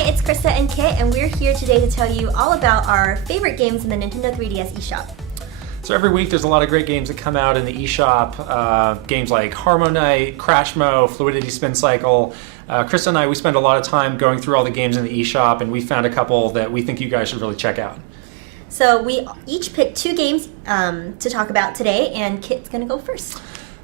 Hi, it's Krista and Kit, and we're here today to tell you all about our favorite games in the Nintendo 3DS eShop. So every week there's a lot of great games that come out in the eShop. Games like Harmonite, Crashmo, Fluidity Spin Cycle. Krista and I, we spend a lot of time going through all the games in the eShop, and we found a couple that we think you guys should really check out. So we each picked two games to talk about today, and Kit's going to go first.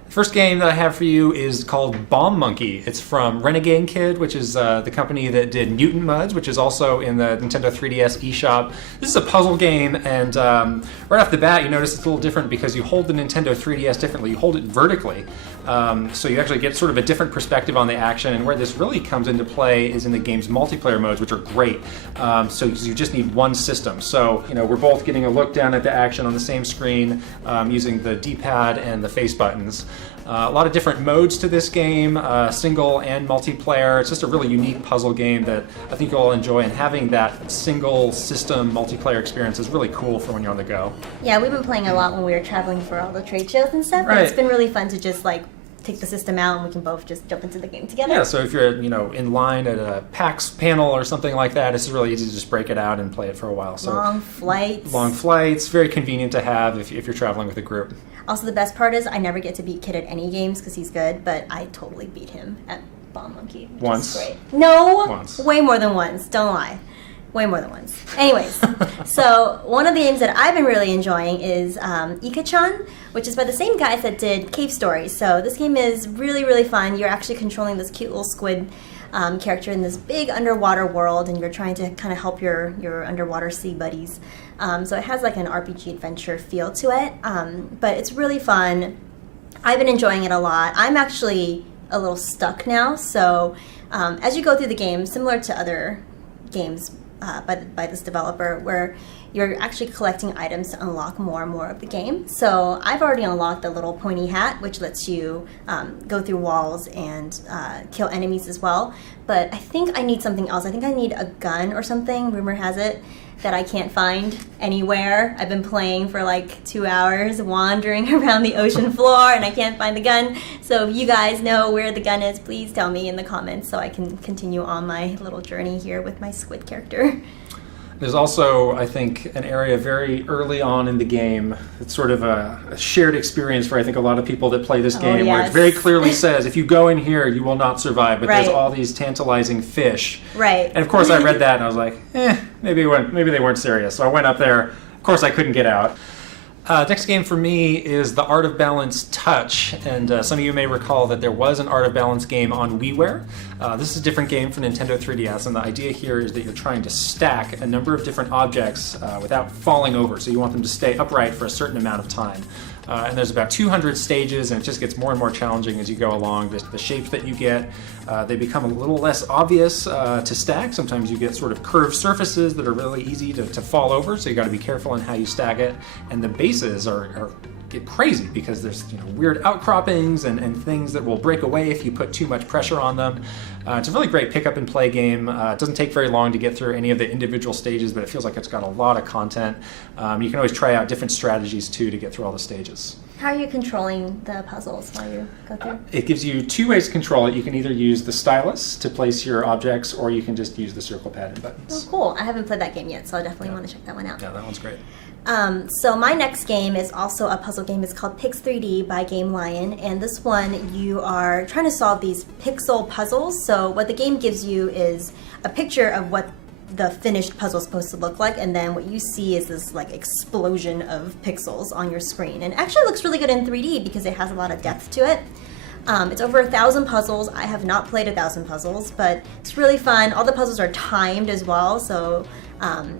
First game that I have for you is called Bomb Monkey. It's from Renegade Kid, which is the company that did Mutant Mudds, which is also in the Nintendo 3DS eShop. This is a puzzle game, and right off the bat, you notice it's a little different because you hold the Nintendo 3DS differently. You hold it vertically, so you actually get sort of a different perspective on the action. And where this really comes into play is in the game's multiplayer modes, which are great. So you just need one system. So we're both getting a look down at the action on the same screen using the D-pad and the face buttons. A lot of different modes to this game, single and multiplayer. It's just a really unique puzzle game that I think you'll all enjoy, and having that single system multiplayer experience is really cool for when you're on the go. Yeah, we've been playing a lot when we were traveling for all the trade shows and stuff, right. But it's been really fun to just take the system out and we can both just jump into the game together. Yeah, so if you're in line at a PAX panel or something like that, it's really easy to just break it out and play it for a while. So long flights, very convenient to have if you're traveling with a group. Also, the best part is I never get to beat Kid at any games because he's good, but I totally beat him at Bomb Monkey. Once? Great. No, once. Way more than once. Don't lie. Way more than once. Anyways, so one of the games that I've been really enjoying is Ika-chan, which is by the same guys that did Cave Story. So this game is really, really fun. You're actually controlling this cute little squid character in this big underwater world, and you're trying to kind of help your underwater sea buddies. So it has like an RPG adventure feel to it, but it's really fun. I've been enjoying it a lot. I'm actually a little stuck now, so as you go through the game, similar to other games by this developer, where you're actually collecting items to unlock more and more of the game. So I've already unlocked the little pointy hat, which lets you go through walls and kill enemies as well. But I think I need something else. I think I need a gun or something, rumor has it, that I can't find anywhere. I've been playing for like 2 hours, wandering around the ocean floor, and I can't find the gun. So if you guys know where the gun is, please tell me in the comments so I can continue on my little journey here with my squid character. There's also, I think, an area very early on in the game. It's sort of a shared experience for, I think, a lot of people that play this game, where it very clearly says, if you go in here, you will not survive. But there's all these tantalizing fish. Right. And of course, I read that and I was like, maybe they weren't serious. So I went up there. Of course, I couldn't get out. Next game for me is the Art of Balance Touch, and some of you may recall that there was an Art of Balance game on WiiWare. This is a different game for Nintendo 3DS, and the idea here is that you're trying to stack a number of different objects without falling over, so you want them to stay upright for a certain amount of time. And there's about 200 stages, and it just gets more and more challenging as you go along. Just the shapes that you get, they become a little less obvious to stack. Sometimes you get sort of curved surfaces that are really easy to fall over, so you got to be careful in how you stack it. And the bases get crazy because there's weird outcroppings and things that will break away if you put too much pressure on them. It's a really great pick up and play game. It doesn't take very long to get through any of the individual stages, but it feels like it's got a lot of content. You can always try out different strategies too to get through all the stages. How are you controlling the puzzles while you go through? It gives you two ways to control it. You can either use the stylus to place your objects, or you can just use the circle pad and buttons. Oh, cool. I haven't played that game yet, so I definitely want to check that one out. Yeah, that one's great. So my next game is also a puzzle game. It's called Pix 3D by Game Lion, and this one you are trying to solve these pixel puzzles. So what the game gives you is a picture of what the finished puzzle is supposed to look like, and then what you see is this like explosion of pixels on your screen. And it actually looks really good in 3D because it has a lot of depth to it. It's over 1,000 puzzles. I have not played 1,000 puzzles, but it's really fun. All the puzzles are timed as well, so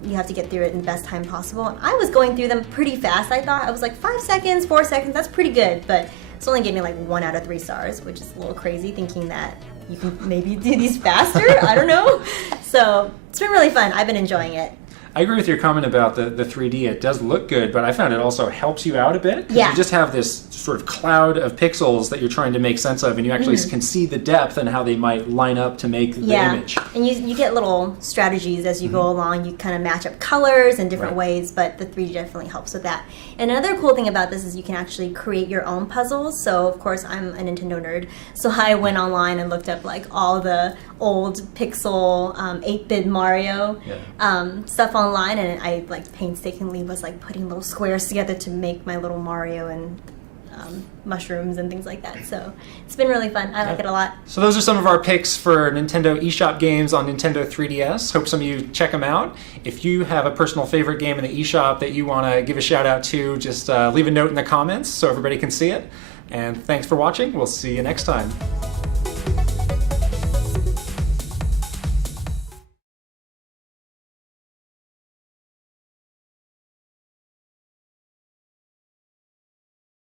you have to get through it in the best time possible. I was going through them pretty fast, I thought. I was like 5 seconds, 4 seconds, that's pretty good, but it's only getting like 1 out of 3 stars, which is a little crazy, thinking that you can maybe do these faster. I don't know. So it's been really fun. I've been enjoying it. I agree with your comment about the 3D. It does look good, but I found it also helps you out a bit. 'Cause Yeah. you just have this sort of cloud of pixels that you're trying to make sense of, and you actually can see the depth and how they might line up to make the image. And you get little strategies as you go along. You kind of match up colors in different ways, but the 3D definitely helps with that. And another cool thing about this is you can actually create your own puzzles. So, of course, I'm a Nintendo nerd, so I went online and looked up like all the old pixel 8-bit Mario stuff online, and I like painstakingly was like putting little squares together to make my little Mario and mushrooms and things like that. So it's been really fun. I like it a lot. So those are some of our picks for Nintendo eShop games on Nintendo 3DS. Hope some of you check them out. If you have a personal favorite game in the eShop that you want to give a shout out to, just leave a note in the comments so everybody can see it. And thanks for watching. We'll see you next time.